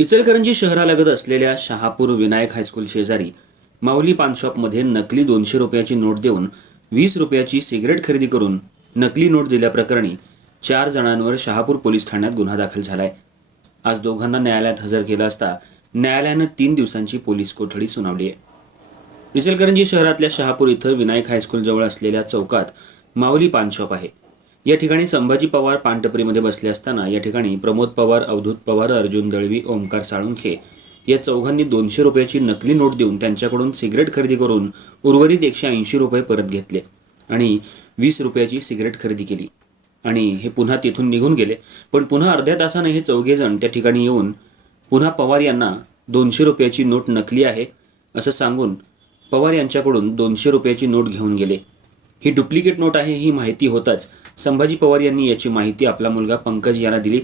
इचलकरंजी शहरालगत असलेल्या शहापूर विनायक हायस्कूल शेजारी माऊली पानशॉपमध्ये नकली दोनशे रुपयाची नोट देऊन वीस रुपयाची सिगरेट खरेदी करून नकली नोट दिल्याप्रकरणी चार जणांवर शहापूर पोलीस ठाण्यात गुन्हा दाखल झालाय. आज दोघांना न्यायालयात हजर केलं असता न्यायालयानं तीन दिवसांची पोलीस कोठडी सुनावली आहे. इचलकरंजी शहरातल्या शहापूर इथं विनायक हायस्कूलजवळ असलेल्या चौकात माऊली पानशॉप आहे. या ठिकाणी संभाजी पवार पानटपरीमध्ये बसले असताना या ठिकाणी प्रमोद पवार अवधूत पवार अर्जुन दळवी ओंकार साळुंखे या चौघांनी दोनशे रुपयाची नकली नोट देऊन त्यांच्याकडून सिगरेट खरेदी करून उर्वरित एकशे ऐंशी रुपये परत घेतले आणि वीस रुपयाची सिगरेट खरेदी केली. आणि हे पुन्हा तिथून निघून गेले. पण पुन्हा अर्ध्या तासानं हे चौघेजण त्या ठिकाणी येऊन पुन्हा पवार यांना दोनशे रुपयाची नोट नकली आहे असं सांगून पवार यांच्याकडून दोनशे रुपयाची नोट घेऊन गेले. ही डुप्लिकेट नोट आहे ही माहिती होताच संभाजी पवार यांनी याची माहिती आपला मुलगा पंकज यांना दिली.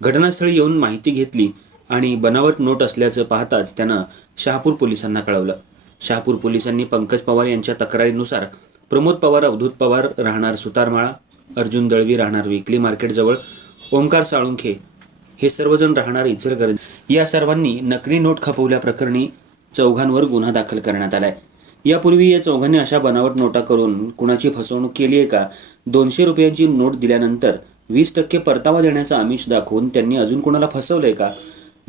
घटनास्थळी येऊन माहिती घेतली आणि बनावट नोट असल्याचं पाहताच त्यानं शहापूर पोलिसांना कळवलं. शहापूर पोलिसांनी पंकज पवार यांच्या तक्रारीनुसार प्रमोद पवार अवधूत पवार राहणार सुतारमाळा अर्जुन दळवी राहणार विकली मार्केटजवळ ओंकार साळुंखे हे सर्वजण राहणार इचलकरंजी. या सर्वांनी नकली नोट खपवल्याप्रकरणी चौघांवर गुन्हा दाखल करण्यात आला आहे यापूर्वी या चौघांनी अशा बनावट नोटा करून कुणाची फसवणूक केली आहे का? दोनशे रुपयांची नोट दिल्यानंतर वीस टक्के परतावा देण्याचा आमिष दाखवून त्यांनी अजून कोणाला फसवलंय का?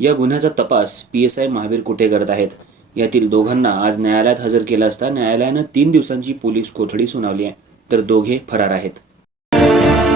या गुन्ह्याचा तपास पी एस आय महावीर कुठे करत आहेत? यातील दोघांना आज न्यायालयात हजर केलं असता न्यायालयानं तीन दिवसांची पोलीस कोठडी सुनावली आहे. तर दोघे फरार आहेत.